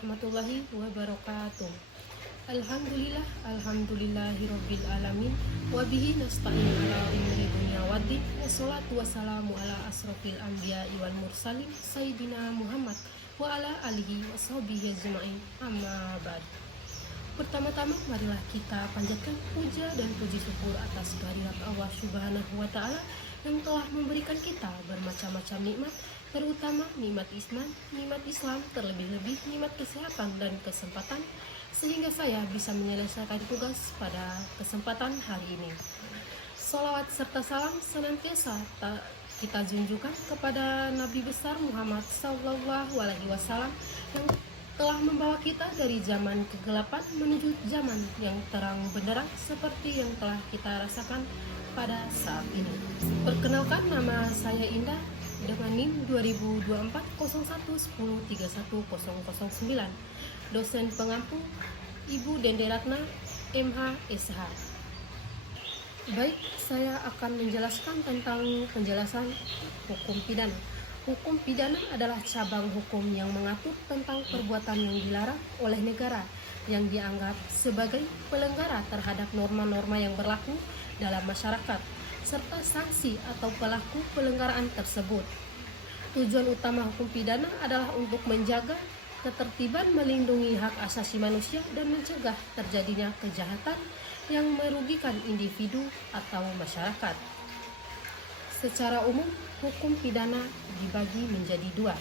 warahmatullahi wabarakatuh. Alhamdulillahirabbil alamin wa bihi nasta'in ala umuri dunya waddin wassalatu wassalamu ala asrofil anbiya'i wal mursalin sayyidina Muhammad wa ala alihi washabihi ajma'in amma ba'd. Pertama-tama marilah kita panjatkan puja dan puji syukur atas kehadirat Allah Subhanahu wa taala yang telah memberikan kita bermacam-macam nikmat, terutama nikmat Islam, terlebih-lebih nikmat kesehatan dan kesempatan, sehingga saya bisa menyelesaikan tugas pada kesempatan hari ini. Salawat serta salam senantiasa kita junjukkan kepada Nabi besar Muhammad Sallallahu Alaihi Wasallam yang telah membawa kita dari zaman kegelapan menuju zaman yang terang benderang seperti yang telah kita rasakan pada saat ini. Perkenalkan, nama saya Indah dengan NIM 202401103109, dosen pengampu Ibu Dende Ratna MH.Sh. Baik, saya akan menjelaskan tentang penjelasan hukum pidana. Hukum pidana adalah cabang hukum yang mengatur tentang perbuatan yang dilarang oleh negara yang dianggap sebagai pelenggara terhadap norma-norma yang berlaku dalam masyarakat, serta sanksi atau pelaku pelanggaran tersebut. Tujuan utama hukum pidana adalah untuk menjaga ketertiban, melindungi hak asasi manusia, dan mencegah terjadinya kejahatan yang merugikan individu atau masyarakat. Secara umum, hukum pidana dibagi menjadi dua.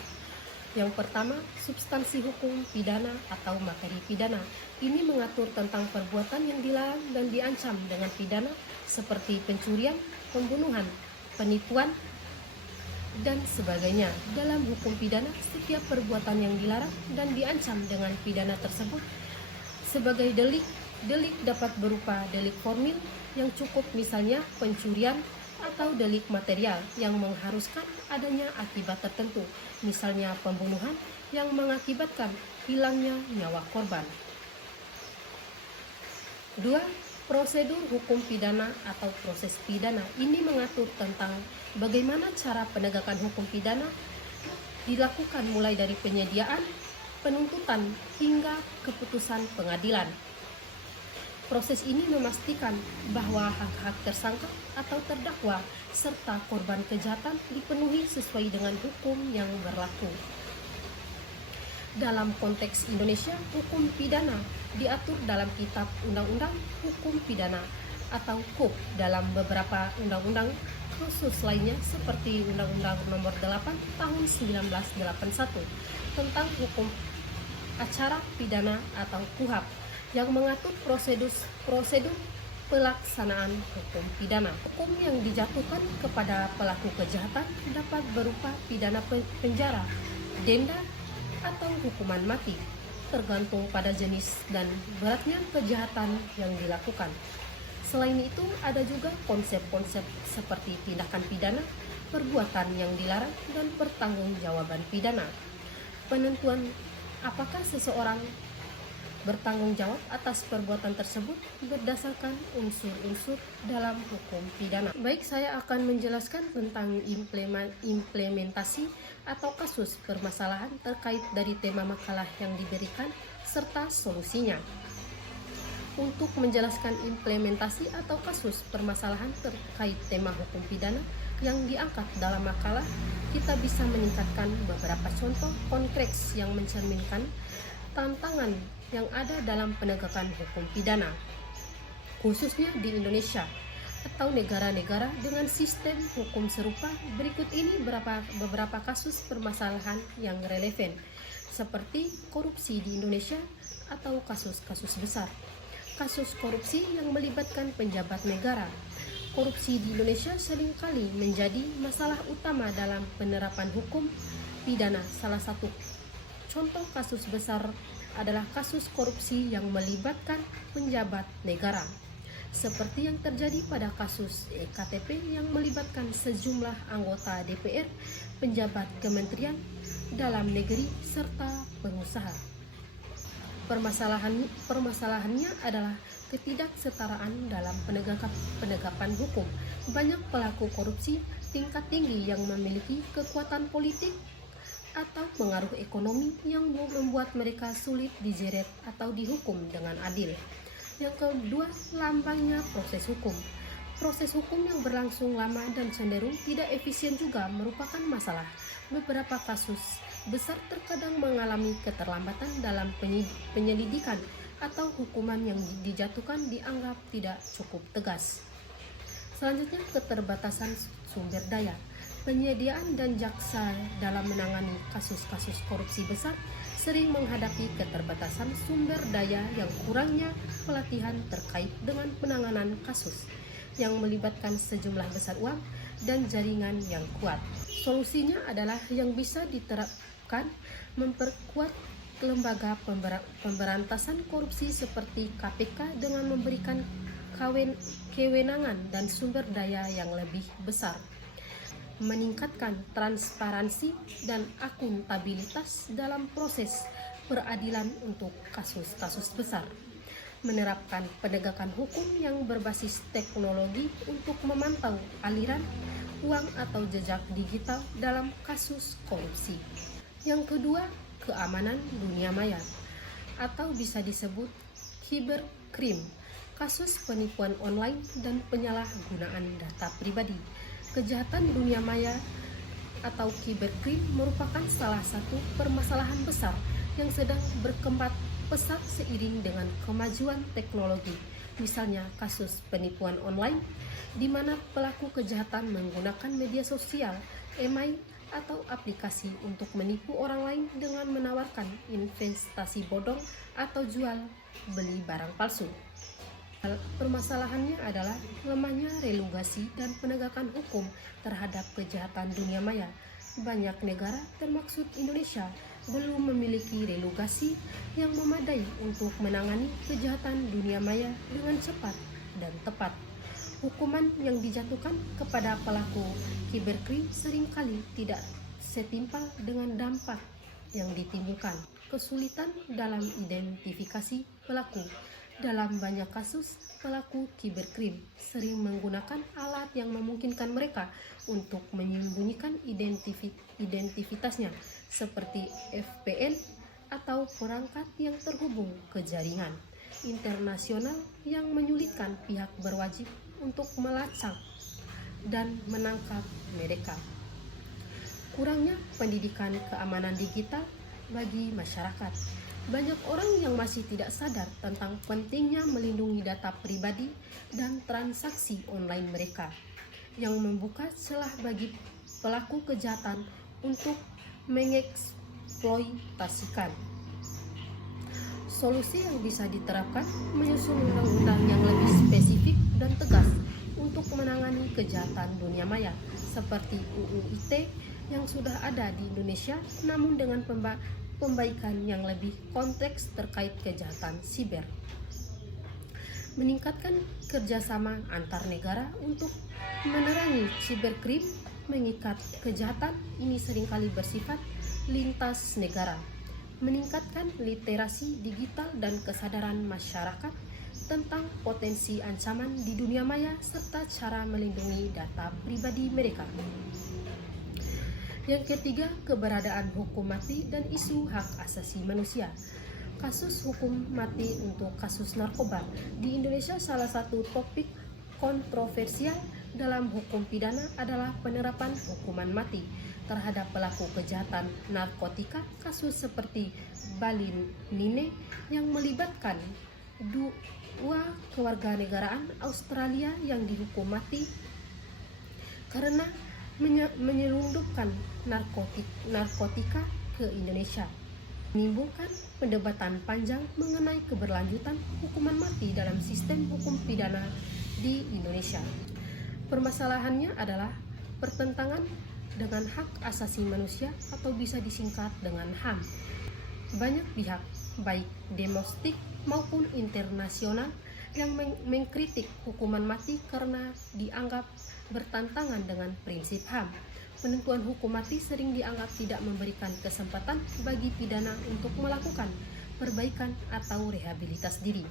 Yang pertama, substansi hukum pidana atau materi pidana. Ini mengatur tentang perbuatan yang dilarang dan diancam dengan pidana seperti pencurian, pembunuhan, penipuan, dan sebagainya. Dalam hukum pidana, setiap perbuatan yang dilarang dan diancam dengan pidana tersebut sebagai delik dapat berupa delik formil yang cukup, misalnya pencurian, atau delik material yang mengharuskan adanya akibat tertentu, misalnya pembunuhan yang mengakibatkan hilangnya nyawa korban. 2. Prosedur hukum pidana atau proses pidana. Ini mengatur tentang bagaimana cara penegakan hukum pidana dilakukan mulai dari penyediaan, penuntutan, hingga keputusan pengadilan. Proses ini memastikan bahwa hak-hak tersangka atau terdakwa serta korban kejahatan dipenuhi sesuai dengan hukum yang berlaku. Dalam konteks Indonesia, hukum pidana diatur dalam Kitab Undang-Undang Hukum Pidana atau KUP, dalam beberapa undang-undang khusus lainnya seperti Undang-Undang Nomor 8 Tahun 1981 tentang hukum acara pidana atau KUHAP yang mengatur prosedur pelaksanaan hukum pidana. Hukum yang dijatuhkan kepada pelaku kejahatan dapat berupa pidana penjara, denda, atau hukuman mati, tergantung pada jenis dan beratnya kejahatan yang dilakukan. Selain itu, ada juga konsep-konsep seperti tindakan pidana, perbuatan yang dilarang, dan pertanggungjawaban pidana. Penentuan apakah seseorang bertanggung jawab atas perbuatan tersebut berdasarkan unsur-unsur dalam hukum pidana. Baik, saya akan menjelaskan tentang implementasi atau kasus permasalahan terkait dari tema makalah yang diberikan serta solusinya. Untuk menjelaskan implementasi atau kasus permasalahan terkait tema hukum pidana yang diangkat dalam makalah, kita bisa meningkatkan beberapa contoh konkret yang mencerminkan tantangan yang ada dalam penegakan hukum pidana, khususnya di Indonesia atau negara-negara dengan sistem hukum serupa. Berikut ini beberapa kasus permasalahan yang relevan, seperti korupsi di Indonesia atau kasus-kasus besar. Kasus korupsi yang melibatkan pejabat negara. Korupsi di Indonesia seringkali menjadi masalah utama dalam penerapan hukum pidana. Salah satu contoh kasus besar adalah kasus korupsi yang melibatkan pejabat negara, seperti yang terjadi pada kasus EKTP yang melibatkan sejumlah anggota DPR, pejabat kementerian dalam negeri, serta pengusaha. Permasalahannya adalah ketidaksetaraan dalam penegakan hukum. Banyak pelaku korupsi tingkat tinggi yang memiliki kekuatan politik, atau pengaruh ekonomi yang membuat mereka sulit dijeret atau dihukum dengan adil. Yang kedua, lambannya proses hukum. Proses hukum yang berlangsung lama dan cenderung tidak efisien juga merupakan masalah. Beberapa kasus besar terkadang mengalami keterlambatan dalam penyelidikan atau hukuman yang dijatuhkan dianggap tidak cukup tegas. Selanjutnya, keterbatasan sumber daya. Penyediaan dan jaksa dalam menangani kasus-kasus korupsi besar sering menghadapi keterbatasan sumber daya yang kurangnya pelatihan terkait dengan penanganan kasus yang melibatkan sejumlah besar uang dan jaringan yang kuat. Solusinya adalah yang bisa diterapkan memperkuat lembaga pemberantasan korupsi seperti KPK dengan memberikan kewenangan dan sumber daya yang lebih besar, meningkatkan transparansi dan akuntabilitas dalam proses peradilan untuk kasus-kasus besar, menerapkan penegakan hukum yang berbasis teknologi untuk memantau aliran uang atau jejak digital dalam kasus korupsi. Yang kedua, keamanan dunia maya atau bisa disebut cybercrime, kasus penipuan online dan penyalahgunaan data pribadi. Kejahatan dunia maya atau cybercrime merupakan salah satu permasalahan besar yang sedang berkembang pesat seiring dengan kemajuan teknologi. Misalnya kasus penipuan online di mana pelaku kejahatan menggunakan media sosial, email, atau aplikasi untuk menipu orang lain dengan menawarkan investasi bodong atau jual beli barang palsu. Permasalahannya adalah lemahnya regulasi dan penegakan hukum terhadap kejahatan dunia maya. Banyak negara, termasuk Indonesia, belum memiliki regulasi yang memadai untuk menangani kejahatan dunia maya dengan cepat dan tepat. Hukuman yang dijatuhkan kepada pelaku cybercrime seringkali tidak setimpal dengan dampak yang ditimbulkan. Kesulitan dalam identifikasi pelaku. Dalam banyak kasus, pelaku cybercrime sering menggunakan alat yang memungkinkan mereka untuk menyembunyikan identitasnya, seperti VPN atau perangkat yang terhubung ke jaringan internasional yang menyulitkan pihak berwajib untuk melacak dan menangkap mereka. Kurangnya pendidikan keamanan digital bagi masyarakat. Banyak orang yang masih tidak sadar tentang pentingnya melindungi data pribadi dan transaksi online mereka, yang membuka celah bagi pelaku kejahatan untuk mengeksploitasikan. Solusi yang bisa diterapkan menyusun undang-undang yang lebih spesifik dan tegas untuk menangani kejahatan dunia maya, seperti UU ITE yang sudah ada di Indonesia, namun dengan pembaikan yang lebih konteks terkait kejahatan siber. Meningkatkan kerjasama antar negara untuk menerangi cybercrime, mengikat kejahatan ini seringkali bersifat lintas negara. Meningkatkan literasi digital dan kesadaran masyarakat tentang potensi ancaman di dunia maya serta cara melindungi data pribadi mereka. Yang ketiga, keberadaan hukum mati dan isu hak asasi manusia. Kasus hukum mati untuk kasus narkoba di Indonesia, salah satu topik kontroversial dalam hukum pidana adalah penerapan hukuman mati terhadap pelaku kejahatan narkotika. Kasus seperti Bali Mine yang melibatkan dua kewarganegaraan Australia yang dihukum mati karena menyelundupkan narkotika ke Indonesia, menimbulkan perdebatan panjang mengenai keberlanjutan hukuman mati dalam sistem hukum pidana di Indonesia. Permasalahannya adalah pertentangan dengan hak asasi manusia atau bisa disingkat dengan HAM. Banyak pihak, baik domestik maupun internasional, yang mengkritik hukuman mati karena dianggap bertentangan dengan prinsip HAM. Penentuan hukum mati sering dianggap tidak memberikan kesempatan bagi pidana untuk melakukan perbaikan atau rehabilitas diri.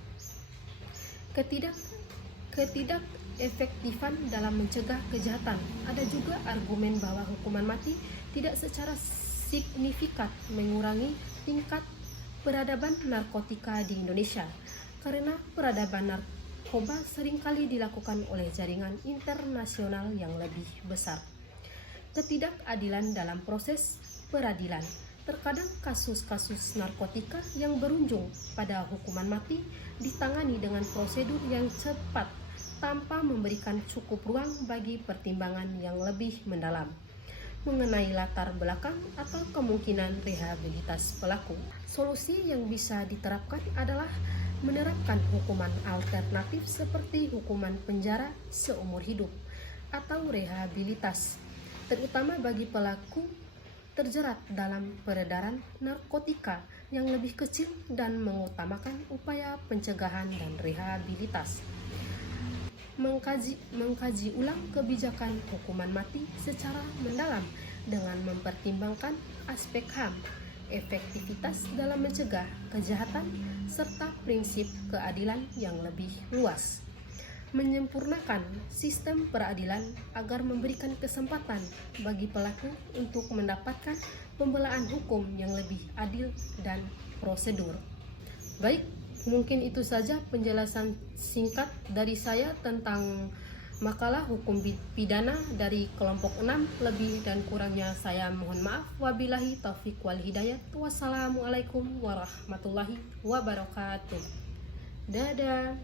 Ketidakefektifan dalam mencegah kejahatan. Ada juga argumen bahwa hukuman mati tidak secara signifikan mengurangi tingkat peradaban narkotika di Indonesia, karena peradaban narkoba seringkali dilakukan oleh jaringan internasional yang lebih besar. Ketidakadilan dalam proses peradilan. Terkadang kasus-kasus narkotika yang berujung pada hukuman mati ditangani dengan prosedur yang cepat tanpa memberikan cukup ruang bagi pertimbangan yang lebih mendalam mengenai latar belakang atau kemungkinan rehabilitas pelaku. Solusi yang bisa diterapkan adalah menerapkan hukuman alternatif seperti hukuman penjara seumur hidup atau rehabilitas, terutama bagi pelaku terjerat dalam peredaran narkotika yang lebih kecil dan mengutamakan upaya pencegahan dan rehabilitas. Mengkaji ulang kebijakan hukuman mati secara mendalam dengan mempertimbangkan aspek HAM, efektivitas dalam mencegah kejahatan, serta prinsip keadilan yang lebih luas. Menyempurnakan sistem peradilan agar memberikan kesempatan bagi pelaku untuk mendapatkan pembelaan hukum yang lebih adil dan prosedur. Baik, mungkin itu saja penjelasan singkat dari saya tentang makalah hukum pidana dari kelompok 6. Lebih dan kurangnya saya mohon maaf. Wabillahi taufiq wal hidayah. Wassalamualaikum warahmatullahi wabarakatuh. Dadah.